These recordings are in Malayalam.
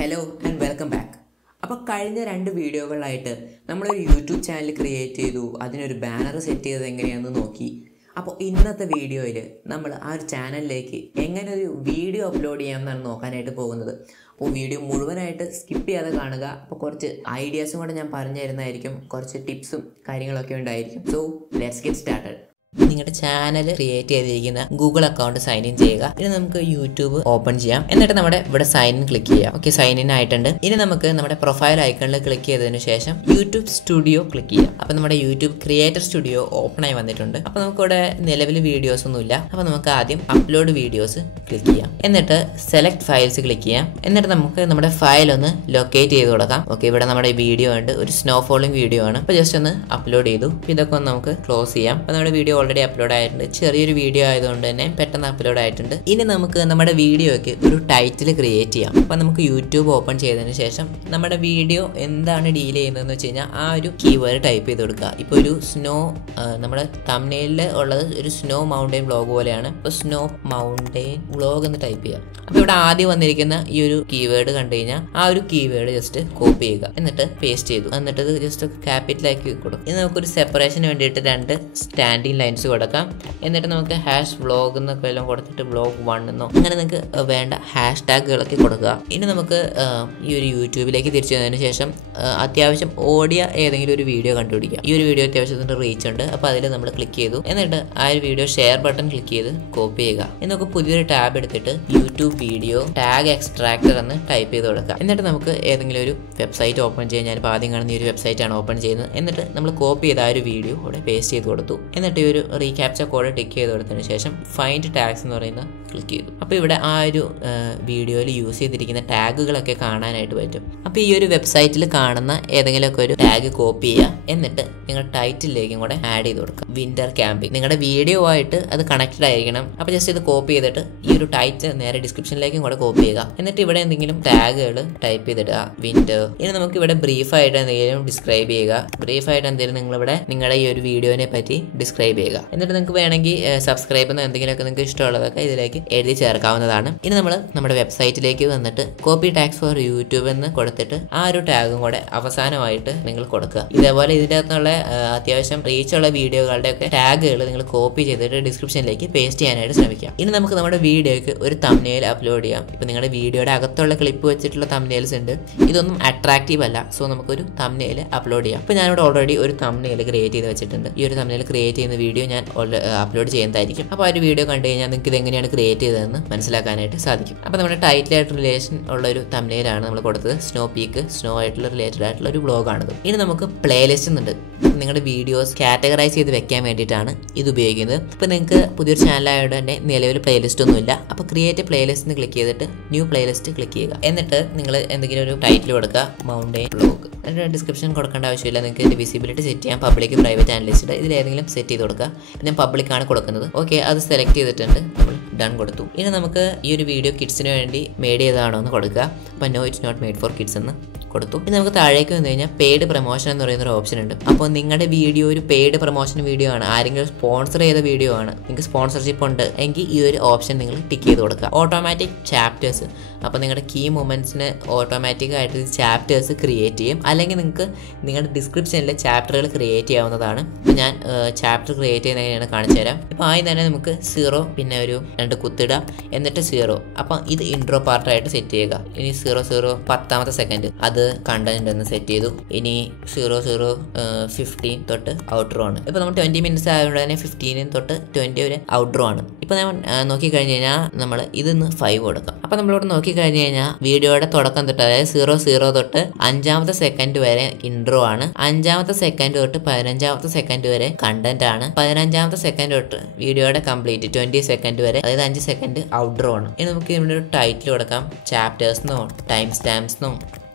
Hello and welcome back. അപ്പോൾ കഴിഞ്ഞ 2 വീഡിയോകളായിട്ട് നമ്മളൊരു യൂട്യൂബ് ചാനൽ ക്രിയേറ്റ് ചെയ്തു, അതിനൊരു ബാനർ സെറ്റ് ചെയ്തത് എങ്ങനെയാണെന്ന് നോക്കി. അപ്പോൾ ഇന്നത്തെ വീഡിയോയിൽ നമ്മൾ ആ ഒരു ചാനലിലേക്ക് എങ്ങനെ ഒരു വീഡിയോ അപ്ലോഡ് ചെയ്യാമെന്നാണ് നോക്കാനായിട്ട് പോകുന്നത്. അപ്പോൾ വീഡിയോ മുഴുവനായിട്ട് സ്കിപ്പ് ചെയ്യാതെ കാണുക. അപ്പോൾ കുറച്ച് ഐഡിയാസും കൂടെ ഞാൻ പറഞ്ഞു തരുന്നതായിരിക്കും, കുറച്ച് ടിപ്സും കാര്യങ്ങളൊക്കെ ഉണ്ടായിരിക്കും. So let's get started. നിങ്ങളുടെ ചാനൽ ക്രിയേറ്റ് ചെയ്തിരിക്കുന്ന ഗൂഗിൾ അക്കൗണ്ട് സൈൻ ഇൻ ചെയ്യുക. ഇനി നമുക്ക് യൂട്യൂബ് ഓപ്പൺ ചെയ്യാം. എന്നിട്ട് നമ്മുടെ ഇവിടെ സൈൻ ഇൻ ക്ലിക്ക് ചെയ്യാം. ഓക്കെ, സൈൻ ഇൻ ആയിട്ടുണ്ട്. ഇനി നമുക്ക് നമ്മുടെ പ്രൊഫൈൽ ഐക്കണിൽ ക്ലിക്ക് ചെയ്തതിനു ശേഷം യൂട്യൂബ് സ്റ്റുഡിയോ ക്ലിക്ക് ചെയ്യാം. അപ്പോൾ നമ്മുടെ യൂട്യൂബ് ക്രിയേറ്റർ സ്റ്റുഡിയോ ഓപ്പൺ ആയി വന്നിട്ടുണ്ട്. അപ്പോൾ നമുക്കിവിടെ നിലവിൽ വീഡിയോസ് ഒന്നുമില്ല. അപ്പോൾ നമുക്ക് ആദ്യം അപ്ലോഡ് വീഡിയോസ് ക്ലിക്ക് ചെയ്യാം. എന്നിട്ട് സെലക്ട് ഫയൽസ് ക്ലിക്ക് ചെയ്യാം. എന്നിട്ട് നമുക്ക് നമ്മുടെ ഫയൽ ഒന്ന് ലൊക്കേറ്റ് ചെയ്ത് കൊടുക്കാം. ഓക്കെ, ഇവിടെ നമ്മുടെ വീഡിയോ ഉണ്ട്, ഒരു സ്നോ ഫോളിംഗ് വീഡിയോ ആണ്. അപ്പോൾ ജസ്റ്റ് ഒന്ന് അപ്ലോഡ് ചെയ്തു. ഇതൊക്കെ ഒന്ന് നമുക്ക് ക്ലോസ് ചെയ്യാം. അപ്പോൾ നമ്മുടെ വീഡിയോ ഓൾറെഡി അപ്ലോഡ് ആയിട്ടുണ്ട്. ചെറിയൊരു വീഡിയോ ആയതുകൊണ്ട് തന്നെ പെട്ടെന്ന് അപ്ലോഡ് ആയിട്ടുണ്ട്. ഇനി നമുക്ക് നമ്മുടെ വീഡിയോയ്ക്ക് ഒരു ടൈറ്റിൽ ക്രിയേറ്റ് ചെയ്യാം. അപ്പോൾ നമുക്ക് യൂട്യൂബ് ഓപ്പൺ ചെയ്തതിന് ശേഷം നമ്മുടെ വീഡിയോ എന്താണ് ഡീൽ ചെയ്യുന്നതെന്ന് വെച്ച് കഴിഞ്ഞാൽ ആ ഒരു കീവേഡ് ടൈപ്പ് ചെയ്ത് കൊടുക്കുക. ഇപ്പോൾ ഒരു സ്നോ, നമ്മുടെ തംബ്നെയിലിൽ ഉള്ളത് ഒരു സ്നോ മൗണ്ടെയിൻ വ്ളോഗ് പോലെയാണ്. ഇപ്പോൾ സ്നോ മൗണ്ടെയിൻ വ്ളോഗ് എന്ന് ടൈപ്പ് ചെയ്യുക. അപ്പോൾ ഇവിടെ ആദ്യം വന്നിരിക്കുന്ന ഈ ഒരു കീവേഡ് കണ്ടു കഴിഞ്ഞാൽ ആ ഒരു കീവേഡ് ജസ്റ്റ് കോപ്പി ചെയ്യുക, എന്നിട്ട് പേസ്റ്റ് ചെയ്തു. എന്നിട്ട് ഇത് ജസ്റ്റ് ക്യാപിറ്റലാക്കി കൊടുക്കും. ഇനി നമുക്കൊരു സെപ്പറേഷന് വേണ്ടിയിട്ട് 2 സ്റ്റാൻഡിങ് ലൈൻസ് കൊടുക്കാം. എന്നിട്ട് നമുക്ക് ഹാഷ് വ്ളോഗ് എന്നൊക്കെ എല്ലാം കൊടുത്തിട്ട് വ്ളോഗ് 1 എന്നോ അങ്ങനെ നിങ്ങൾക്ക് വേണ്ട ഹാഷ് ടാഗുകളൊക്കെ കൊടുക്കുക. ഇനി നമുക്ക് ഈ ഒരു യൂട്യൂബിലേക്ക് തിരിച്ചു വന്നതിന് ശേഷം അത്യാവശ്യം ഓടിയ ഏതെങ്കിലും ഒരു വീഡിയോ കണ്ടുപിടിക്കുക. ഈ ഒരു വീഡിയോ അത്യാവശ്യത്തിന് റീച്ച് ഉണ്ട്. അപ്പോൾ അതിൽ നമ്മൾ ക്ലിക്ക് ചെയ്തു. എന്നിട്ട് ആ ഒരു വീഡിയോ ഷെയർ ബട്ടൺ ക്ലിക്ക് ചെയ്ത് കോപ്പി ചെയ്യുക. ഇനി നമുക്ക് പുതിയൊരു ടാബ് എടുത്തിട്ട് യൂട്യൂബ് വീഡിയോ ടാഗ് എക്സ്ട്രാക്ടർ എന്ന് ടൈപ്പ് ചെയ്ത് കൊടുക്കുക. എന്നിട്ട് നമുക്ക് ഏതെങ്കിലും ഒരു വെബ്സൈറ്റ് ഓപ്പൺ ചെയ്യാൻ, ഞാനിപ്പോൾ ആദ്യം കാണുന്ന ഈ ഒരു വെബ്സൈറ്റാണ് ഓപ്പൺ ചെയ്യുന്നത്. എന്നിട്ട് നമ്മൾ കോപ്പി ചെയ്ത ആ ഒരു വീഡിയോ ഇവിടെ പേസ്റ്റ് ചെയ്ത് കൊടുത്തു. എന്നിട്ട് ഈ ഒരു റീക്യാപ്ചർ കോഡ് ടിക്ക് ചെയ്ത് കൊടുത്തതിന് ശേഷം ഫൈൻഡ് ടാഗ്സ് എന്ന് പറയുന്ന ക്ലിക്ക് ചെയ്തു. അപ്പോൾ ഇവിടെ ആ ഒരു വീഡിയോയിൽ യൂസ് ചെയ്തിരിക്കുന്ന ടാഗുകളൊക്കെ കാണാനായിട്ട് പറ്റും. അപ്പോൾ ഈ ഒരു വെബ്സൈറ്റിൽ കാണുന്ന ഏതെങ്കിലുമൊക്കെ ഒരു ടാഗ് കോപ്പി ചെയ്യുക. എന്നിട്ട് നിങ്ങൾ ടൈറ്റിലേക്കും കൂടെ ആഡ് ചെയ്ത് കൊടുക്കുക. വിന്റർ ക്യാമ്പിംഗ് നിങ്ങളുടെ വീഡിയോ ആയിട്ട് അത് കണക്റ്റഡ് ആയിരിക്കണം. അപ്പോൾ ജസ്റ്റ് ഇത് കോപ്പി ചെയ്തിട്ട് ഈ ഒരു ടൈറ്റിൽ നേരെ ഡിസ്ക്രിപ്ഷനിലേക്കും കൂടെ കോപ്പി ചെയ്യുക. എന്നിട്ട് ഇവിടെ എന്തെങ്കിലും ടാഗുകൾ ടൈപ്പ് ചെയ്തിടുക, വിന്റർ. ഇനി നമുക്ക് ഇവിടെ ബ്രീഫായിട്ട് എന്തെങ്കിലും ഡിസ്ക്രൈബ് ചെയ്യുക. ബ്രീഫായിട്ട് എന്തെങ്കിലും നിങ്ങളിവിടെ നിങ്ങളുടെ ഈ ഒരു വീഡിയോനെ പറ്റി ഡിസ്ക്രൈബ് ചെയ്യുക. എന്നിട്ട് നിങ്ങൾക്ക് വേണമെങ്കിൽ സബ്സ്ക്രൈബ് എന്ന എന്തെങ്കിലുമൊക്കെ നിങ്ങൾക്ക് ഇഷ്ടമുള്ളതൊക്കെ ഇതിലേക്ക് എഴുതി ചേർക്കാവുന്നതാണ്. ഇനി നമ്മൾ നമ്മുടെ വെബ്സൈറ്റിലേക്ക് വന്നിട്ട് കോപ്പി ടാഗ്സ് ഫോർ യൂട്യൂബ് എന്ന് കൊടുത്തിട്ട് ആ ഒരു ടാഗും കൂടെ അവസാനമായിട്ട് നിങ്ങൾ കൊടുക്കുക. ഇതേപോലെ ഇതിൻ്റെ അകത്തുള്ള അത്യാവശ്യം റീച്ചുള്ള വീഡിയോകളുടെ ഒക്കെ ടാഗുകൾ നിങ്ങൾ കോപ്പി ചെയ്തിട്ട് ഡിസ്ക്രിപ്ഷനിലേക്ക് പേസ്റ്റ് ചെയ്യാനായിട്ട് ശ്രമിക്കുക. ഇനി നമുക്ക് നമ്മുടെ വീഡിയോയ്ക്ക് ഒരു തംബ്നെയിൽ അപ്ലോഡ് ചെയ്യാം. ഇപ്പോൾ നിങ്ങളുടെ വീഡിയോയുടെ അകത്തുള്ള ക്ലിപ്പ് വെച്ചിട്ടുള്ള തംബ്നെയിൽസ് ഉണ്ട്. ഇതൊന്നും അട്രാക്റ്റീവ് അല്ല. സോ നമുക്കൊരു തംബ്നെയിൽ അപ്ലോഡ് ചെയ്യാം. ഇപ്പോൾ ഞാനിവിടെ ഓൾറെഡി ഒരു തംബ്നെയിൽ ക്രിയേറ്റ് ചെയ്ത് വെച്ചിട്ടുണ്ട്. ഈ ഒരു തംബ്നെയിൽ ക്രിയേറ്റ് ചെയ്യുന്ന വീഡിയോ ഞാൻ അപ്ലോഡ് ചെയ്യുന്നതായിരിക്കും. അപ്പോൾ ആ ഒരു വീഡിയോ കണ്ടു കഴിഞ്ഞാൽ നിങ്ങൾക്ക് ഇത് എങ്ങനെയാണ് ക്രിയേറ്റ് ചെയ്തതെന്ന് മനസ്സിലാക്കാനായിട്ട് സാധിക്കും. അപ്പോൾ നമ്മുടെ ടൈറ്റിലായിട്ട് റിലേഷൻ ഉള്ള ഒരു തംബ്നെയിലാണ് നമ്മൾ കൊടുത്തത്. സ്നോ പീക്ക്, സ്നോ ആയിട്ടുള്ള റിലേറ്റഡ് ആയിട്ടുള്ള ഒരു വ്ളോഗാണിത്. ഇനി നമുക്ക് പ്ലേലിസ്റ്റ് ഉണ്ട്. നിങ്ങളുടെ വീഡിയോസ് കാറ്റഗറൈസ് ചെയ്ത് വെക്കാൻ വേണ്ടിയിട്ടാണ് ഇത് ഉപയോഗിക്കുന്നത്. ഇപ്പോൾ നിങ്ങൾക്ക് പുതിയൊരു ചാനലായതുകൊണ്ട് തന്നെ നിലവിൽ പ്ലേലിസ്റ്റ് ഒന്നുമില്ല. അപ്പോൾ ക്രിയേറ്റ് പ്ലേലിസ്റ്റ് ക്ലിക്ക് ചെയ്തിട്ട് ന്യൂ പ്ലേലിസ്റ്റ് ക്ലിക്ക് ചെയ്യുക. എന്നിട്ട് നിങ്ങൾ എന്തെങ്കിലും ഒരു ടൈറ്റിൽ കൊടുക്കുക, മൗണ്ടെയിൻ വ്ളോഗ്. അതിൻ്റെ ഡിസ്ക്രിപ്ഷൻ കൊടുക്കേണ്ട ആവശ്യമില്ല. നിങ്ങൾക്ക് ഇതിൻ്റെ വിസിബിലിറ്റി സെറ്റ് ചെയ്യാം. പബ്ലിക്, പ്രൈവറ്റ്, അനലിസ്റ്റ് ഇതിലേതെങ്കിലും സെറ്റ് ചെയ്ത് കൊടുക്കുക. ഞാൻ പബ്ലിക്കാണ് കൊടുക്കുന്നത്. ഓക്കെ, അത് സെലക്ട് ചെയ്തിട്ടുണ്ട്. നമ്മൾ ഡൺ കൊടുത്തു. ഇനി നമുക്ക് ഈ ഒരു വീഡിയോ കിഡ്സിന് വേണ്ടി മെയ്ഡ് ചെയ്തതാണോ എന്ന് കൊടുക്കുക. അപ്പോൾ no, it's not made for kids എന്ന് കൊടുത്തു. ഇനി നമുക്ക് താഴേക്ക് വന്നു കഴിഞ്ഞാൽ പെയ്ഡ് പ്രൊമോഷൻ എന്ന് പറയുന്ന ഒരു ഓപ്ഷൻ ഉണ്ട്. അപ്പോൾ നിങ്ങളുടെ വീഡിയോ ഒരു പെയ്ഡ് പ്രൊമോഷൻ വീഡിയോ ആണ്, ആരെങ്കിലും സ്പോൺസർ ചെയ്ത വീഡിയോ ആണ്, നിങ്ങൾക്ക് സ്പോൺസർഷിപ്പ് ഉണ്ട് എങ്കിൽ ഈ ഒരു ഓപ്ഷൻ നിങ്ങൾ ടിക്ക് ചെയ്ത് കൊടുക്കുക. ഓട്ടോമാറ്റിക് ചാപ്റ്റേഴ്സ്, അപ്പോൾ നിങ്ങളുടെ കീ മൊമെൻറ്റ്സിന് ഓട്ടോമാറ്റിക്കായിട്ട് ചാപ്റ്റേഴ്സ് ക്രിയേറ്റ് ചെയ്യും. അല്ലെങ്കിൽ നിങ്ങൾക്ക് നിങ്ങളുടെ ഡിസ്ക്രിപ്ഷനിൽ ചാപ്റ്ററുകൾ ക്രിയേറ്റ് ചെയ്യാവുന്നതാണ്. അപ്പോൾ ഞാൻ ചാപ്റ്റർ ക്രിയേറ്റ് ചെയ്യുന്ന എങ്ങനെയാണ് കാണിച്ചു തരാം. ഇപ്പോൾ ആദ്യം തന്നെ നമുക്ക് 0 പിന്നെ ഒരു 2 കുത്തിടുക, എന്നിട്ട് 0. അപ്പം ഇത് ഇൻട്രോ പാർട്ടായിട്ട് സെറ്റ് ചെയ്യുക. ഇനി 00 10ാമത്തെ സെക്കൻഡ് അത് കണ്ടന്റ് എന്ന് സെറ്റ് ചെയ്തു. ഇനി 00:15 തൊട്ട് ഔട്ട്രോ ആണ്. ഇപ്പോൾ നമ്മൾ 20 മിനിറ്റ്സ് ആയതുകൊണ്ട് തന്നെ 15 തൊട്ട് 20 വരെ ഔട്ട്രോ ആണ്. ഇപ്പോൾ ഞാൻ നോക്കിക്കഴിഞ്ഞ് കഴിഞ്ഞാൽ നമ്മൾ ഇതിന്ന് 5 കൊടുക്കാം. അപ്പോൾ നമ്മളിവിടെ നോക്കിക്കഴിഞ്ഞ് കഴിഞ്ഞാൽ വീഡിയോയുടെ തുടക്കം തൊട്ട്, അതായത് 00 തൊട്ട് 5ാമത്തെ സെക്കൻഡ് വരെ ഇൻട്രോ ആണ്. 5ാമത്തെ സെക്കൻഡ് തൊട്ട് 15ാമത്തെ സെക്കൻഡ് വരെ കണ്ടന്റ് ആണ്. 15ാമത്തെ സെക്കൻഡ് തൊട്ട് വീഡിയോയുടെ കംപ്ലീറ്റ് 20 സെക്കൻഡ് വരെ, അതായത് 5 സെക്കൻഡ് ഔട്ട്രോ ആണ്. ഇനി നമുക്ക് ഇവിടെ ഒരു ടൈറ്റിൽ കൊടുക്കാം, ചാപ്റ്റേഴ്സ് എന്നോ ടൈം സ്റ്റാമ്പ്സ് എന്നോ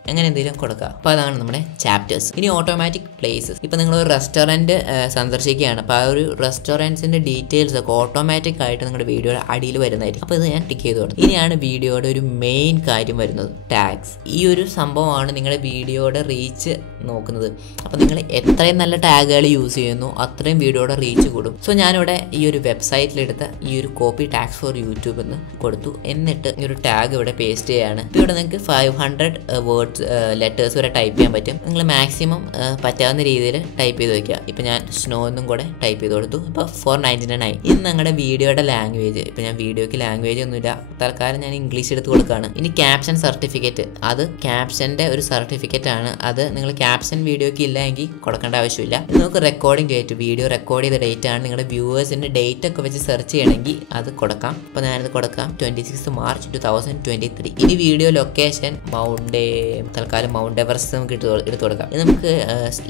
അങ്ങനെ എന്തെങ്കിലും കൊടുക്കുക. അപ്പോൾ അതാണ് നമ്മുടെ ചാപ്റ്റേഴ്സ്. ഇനി ഓട്ടോമാറ്റിക് പ്ലേസസ്. ഇപ്പോൾ നിങ്ങളൊരു റെസ്റ്റോറൻറ്റ് സന്ദർശിക്കുകയാണ്. അപ്പോൾ ആ ഒരു റെസ്റ്റോറൻറ്റ്സിൻ്റെ ഡീറ്റെയിൽസ് ഒക്കെ ഓട്ടോമാറ്റിക് ആയിട്ട് നിങ്ങളുടെ വീഡിയോയുടെ അടിയിൽ വരുന്നതായിരിക്കും. അപ്പോൾ ഇത് ഞാൻ ടിക്ക് ചെയ്ത് കൊടുത്തു. ഇനിയാണ് വീഡിയോയുടെ ഒരു മെയിൻ കാര്യം വരുന്നത്, ടാഗ്സ്. ഈ ഒരു സംഭവമാണ് നിങ്ങളുടെ വീഡിയോയുടെ റീച്ച് നോക്കുന്നത്. അപ്പോൾ നിങ്ങൾ എത്രയും നല്ല ടാഗുകൾ യൂസ് ചെയ്യുന്നു അത്രയും വീഡിയോയുടെ റീച്ച് കൂടും. സോ ഞാനിവിടെ ഈ ഒരു വെബ്സൈറ്റിലെടുത്ത ഈ ഒരു കോപ്പി ടാഗ്സ് ഫോർ യൂട്യൂബ് എന്ന് കൊടുത്തു. എന്നിട്ട് ഈ ഒരു ടാഗ് ഇവിടെ പേസ്റ്റ് ചെയ്യാണ്. ഇവിടെ നിങ്ങൾക്ക് 500 വേർഡ്സ് ലെറ്റേഴ്സ് വരെ ടൈപ്പ് ചെയ്യാൻ പറ്റും. നിങ്ങൾ മാക്സിമം പറ്റാവുന്ന രീതിയിൽ ടൈപ്പ് ചെയ്ത് വയ്ക്കുക. ഇപ്പോൾ ഞാൻ സ്നോ എന്നും കൂടെ ടൈപ്പ് ചെയ്ത് കൊടുത്തു. ഇപ്പോൾ 499. ഇന്ന് ഞങ്ങളുടെ വീഡിയോയുടെ ലാംഗ്വേജ്, ഇപ്പോൾ ഞാൻ വീഡിയോയ്ക്ക് ലാംഗ്വേജ് ഒന്നുമില്ല, തൽക്കാലം ഞാൻ ഇംഗ്ലീഷ് എടുത്ത് കൊടുക്കുകയാണ്. ഇനി ക്യാപ്ഷൻ സർട്ടിഫിക്കറ്റ്, അത് ക്യാപ്ഷൻ്റെ ഒരു സർട്ടിഫിക്കറ്റ് ആണ്. അത് നിങ്ങൾ ക്യാപ്ഷൻ വീഡിയോയ്ക്ക് ഇല്ല എങ്കിൽ കൊടുക്കേണ്ട ആവശ്യമില്ല. നമുക്ക് റെക്കോർഡിംഗ് ഡേറ്റ്, വീഡിയോ റെക്കോർഡ് ചെയ്ത ഡേറ്റ് ആണ്. നിങ്ങളുടെ വ്യൂവേഴ്സിൻ്റെ ഡേറ്റ് ഒക്കെ വെച്ച് സെർച്ച് ചെയ്യണമെങ്കിൽ അത് കൊടുക്കാം. അപ്പോൾ ഞാനത് കൊടുക്കാം 26 മാർച്ച് 2023. ഇനി വീഡിയോ ലൊക്കേഷൻ തൽക്കാലം മൗണ്ട് എവറസ്റ്റ് നമുക്ക് എടുത്ത് കൊടുക്കാം. ഇത് നമുക്ക്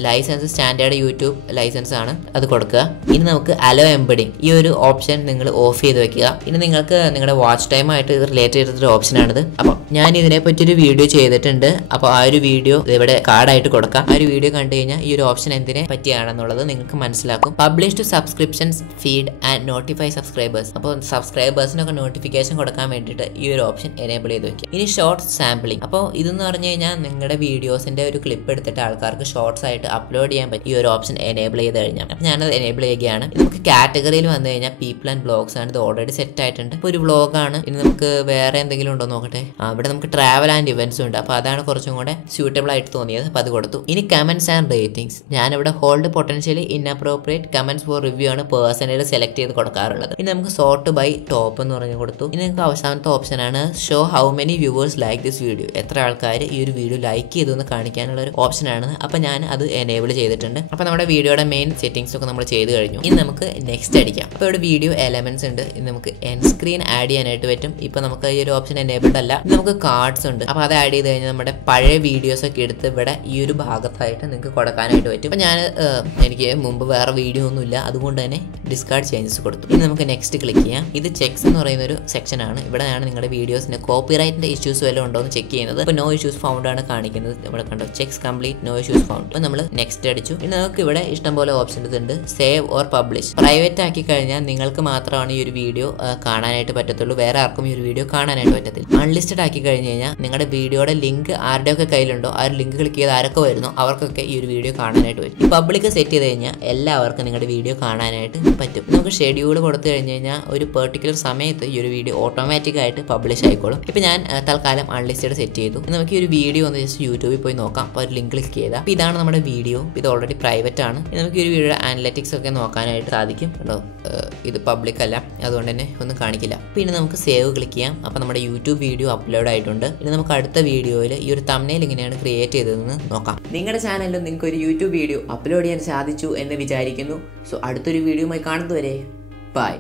ലൈസൻസ് സ്റ്റാൻഡേർഡ് യൂട്യൂബ് ലൈസൻസ് ആണ്, അത് കൊടുക്കുക. ഇനി നമുക്ക് അലോ എംബഡിങ്, ഈ ഒരു ഓപ്ഷൻ നിങ്ങൾ ഓഫ് ചെയ്ത് വെക്കുക. ഇനി നിങ്ങൾക്ക് നിങ്ങളുടെ വാച്ച് ടൈം ആയിട്ട് ഇത് റിലേറ്റ് ചെയ്തിട്ടൊരു ഓപ്ഷനാണിത്. അപ്പോൾ ഞാൻ ഇതിനെപ്പറ്റി ഒരു വീഡിയോ ചെയ്തിട്ടുണ്ട്. അപ്പോൾ ആ ഒരു വീഡിയോ ഇവിടെ കാർഡായിട്ട് കൊടുക്കാം. ആ ഒരു വീഡിയോ കണ്ടു കഴിഞ്ഞാൽ ഈ ഒരു ഓപ്ഷൻ എന്തിനെ പറ്റിയാണെന്നുള്ളത് നിങ്ങൾക്ക് മനസ്സിലാക്കും. Publish to subscriptions feed and notify subscribers. അപ്പോൾ സബ്സ്ക്രൈബേഴ്സിനൊക്കെ നോട്ടിഫിക്കേഷൻ കൊടുക്കാൻ വേണ്ടിയിട്ട് ഈ ഒരു ഓപ്ഷൻ എനേബിൾ ചെയ്ത് വെക്കുക. ഇനി ഷോർട്സ് സാമ്പിളിംഗ്. അപ്പോൾ ഇതെന്ന് പറഞ്ഞു കഴിഞ്ഞാൽ നിങ്ങളുടെ വീഡിയോസിന്റെ ഒരു ക്ലിപ്പ് എടുത്തിട്ട് ആൾക്കാർക്ക് ഷോർട്സ് ആയിട്ട് അപ്ലോഡ് ചെയ്യാൻ പറ്റും ഈ ഒരു ഓപ്ഷൻ എനേബിൾ ചെയ്ത് കഴിഞ്ഞാൽ. അപ്പോൾ ഞാനത് എനേബിൾ ചെയ്യുകയാണ്. നമുക്ക് കാറ്റഗറിയിൽ വന്നു കഴിഞ്ഞാൽ പീപ്പിൾ ആൻഡ് ബ്ലോഗ്സ് ആണ്. ഇത് ഓൾറെഡി സെറ്റ് ആയിട്ടുണ്ട്. ഇപ്പോൾ ഒരു വ്ളോഗാണ്. ഇനി നമുക്ക് വേറെ എന്തെങ്കിലും ഉണ്ടോ നോക്കട്ടെ. ഇവിടെ നമുക്ക് ട്രാവൽ ആൻഡ് ഇവന്റ്സ് ഉണ്ട്. അപ്പോൾ അതാണ് കുറച്ചും കൂടെ സ്യൂട്ടബിൾ ആയിട്ട് തോന്നിയത്. അപ്പോൾ അത് കൊടുത്തു. ഇനി കമന്റ്സ് ആൻഡ് റേറ്റിംഗ്സ്. ഞാനിവിടെ hold potentially inappropriate comments four review ആണ് പേഴ്സണലി സെലക്ട് ചെയ്ത് കൊടുക്കാറുള്ളത്. ഇനി നമുക്ക് സോർട്ട് ബൈ ടോപ്പ് എന്ന് പറഞ്ഞു കൊടുത്തു. ഇനി നമുക്ക് അവസാനത്തെ ഓപ്ഷനാണ് show how many viewers like this video. എത്ര ആൾക്കാർ ഈ ഒരു വീഡിയോ ലൈക്ക് ചെയ്തു എന്ന് കാണിക്കാനുള്ള ഒരു ഓപ്ഷനാണ്. അപ്പോൾ ഞാൻ അത് എനേബിൾ ചെയ്തിട്ടുണ്ട്. അപ്പോൾ നമ്മുടെ വീഡിയോയുടെ മെയിൻ സെറ്റിംഗ്സ് ഒക്കെ നമ്മൾ ചെയ്ത് കഴിഞ്ഞു. ഇനി നമുക്ക് നെക്സ്റ്റ് അടിക്കാം. അപ്പോൾ ഇവിടെ വീഡിയോ എലമെന്റ്സ് ഉണ്ട്. ഇനി നമുക്ക് എൻ സ്ക്രീൻ ആഡ് ചെയ്യാനായിട്ട് പറ്റും. ഇപ്പോൾ നമുക്ക് ഈ ഒരു ഓപ്ഷൻ എനേബിൾഡ് അല്ല. നമുക്ക് കാർഡ്സ് ഉണ്ട്. അപ്പോൾ അത് ആഡ് ചെയ്ത് കഴിഞ്ഞാൽ നമ്മുടെ പഴയ വീഡിയോസ് ഒക്കെ എടുത്ത് ഇവിടെ ഈ ഒരു ഭാഗത്തായിട്ട് നിങ്ങൾക്ക് കൊടുക്കാനായിട്ട് പറ്റും. അപ്പോൾ ഞാൻ എനിക്ക് മുമ്പ് വേറെ വീഡിയോ ഒന്നുമില്ല, അതുകൊണ്ട് തന്നെ ഡിസ്കാർഡ് ചേഞ്ചസ് കൊടുത്തു. ഇനി നമുക്ക് നെക്സ്റ്റ് ക്ലിക്ക് ചെയ്യാം. ഇത് ചെക്സ് എന്ന് പറയുന്ന ഒരു സെക്ഷൻ ആണ്. ഇവിടെയാണ് നിങ്ങളുടെ വീഡിയോസിന്റെ കോപ്പിറൈറ്റിന്റെ ഇഷ്യൂസ് വല്ലതും ഉണ്ടോ എന്ന് ചെക്ക് ചെയ്യുന്നത്. ഇപ്പോൾ നോ ഇഷ്യൂസ് ഫൗണ്ട് ആണ് കാണിക്കുന്നത്. ഇവിടെ കണ്ടോ, checks complete, no issues found. അപ്പോൾ നമ്മൾ നെക്സ്റ്റ് അടിച്ചു. ഇനി നമുക്ക് ഇവിടെ ഇഷ്ടംപോലെ ഓപ്ഷൻസ് ഉണ്ട്. Save or publish. പ്രൈവറ്റ് ആക്കി കഴിഞ്ഞാൽ നിങ്ങൾക്ക് മാത്രമാണ് ഈ ഒരു വീഡിയോ കാണാനായിട്ട് പറ്റത്തുള്ളൂ, വേറെ ആർക്കും ഈ ഒരു വീഡിയോ കാണാനായിട്ട് പറ്റത്തില്ല. അൺലിസ്റ്റഡ് ആക്കി കഴിഞ്ഞ് കഴിഞ്ഞാൽ നിങ്ങളുടെ വീഡിയോയുടെ ലിങ്ക് ആരുടെയൊക്കെ കയ്യിലുണ്ടോ ആ ഒരു ലിങ്ക് ക്ലിക്ക് ചെയ്ത് ആരൊക്കെ വരുന്നോ അവർക്കൊക്കെ ഈ ഒരു വീഡിയോ കാണാനായിട്ട് പറ്റും. ഈ പബ്ലിക് സെറ്റ് ചെയ്ത് കഴിഞ്ഞാൽ എല്ലാവർക്കും നിങ്ങളുടെ വീഡിയോ കാണാനായിട്ട് പറ്റും. നമുക്ക് ഷെഡ്യൂൾ കൊടുത്തു കഴിഞ്ഞ് കഴിഞ്ഞാൽ ഒരു പെർട്ടിക്കുലർ സമയത്ത് ഈ ഒരു വീഡിയോ ഓട്ടോമാറ്റിക് ആയിട്ട് പബ്ലിഷ് ആയിക്കോളും. ഇപ്പോൾ ഞാൻ തൽക്കാലം അൺലിസ്റ്റഡ് സെറ്റ് ചെയ്തു. നമുക്ക് ഈ ഒരു വീഡിയോ ഒന്ന് ജസ്റ്റ് യൂട്യൂബിൽ പോയി നോക്കാം. അപ്പോൾ ഒരു ലിങ്ക് ക്ലിക്ക് ചെയ്താൽ അപ്പോൾ ഇതാണ് നമ്മുടെ വീഡിയോ. ഇത് ഓൾറെഡി പ്രൈവറ്റ് ആണ്. നമുക്ക് ഈ ഒരു വീഡിയോയുടെ അനലറ്റിക്സ് ഒക്കെ നോക്കാനായിട്ട് സാധിക്കും. കേട്ടോ, ഇത് പബ്ലിക് അല്ല, അതുകൊണ്ട് തന്നെ ഒന്നും കാണിക്കില്ല. പിന്നെ നമുക്ക് സേവ് ക്ലിക്ക് ചെയ്യാം. അപ്പോൾ നമ്മുടെ യൂട്യൂബ് വീഡിയോ അപ്ലോഡ് ആയിട്ടുണ്ട്. ഇനി നമുക്ക് അടുത്ത വീഡിയോയിൽ ഈ ഒരു തംബ്നെയിൽ എങ്ങനെയാണ് ക്രിയേറ്റ് ചെയ്തതെന്ന് നോക്കാം. നിങ്ങളുടെ ചാനലിലും നിങ്ങൾക്ക് ഒരു യൂട്യൂബ് വീഡിയോ അപ്ലോഡ് ചെയ്യാൻ സാധിച്ചു എന്ന് വിചാരിക്കുന്നു. സോ അടുത്തൊരു വീഡിയോയുമായി കാണുന്നതുവരെ ബൈ.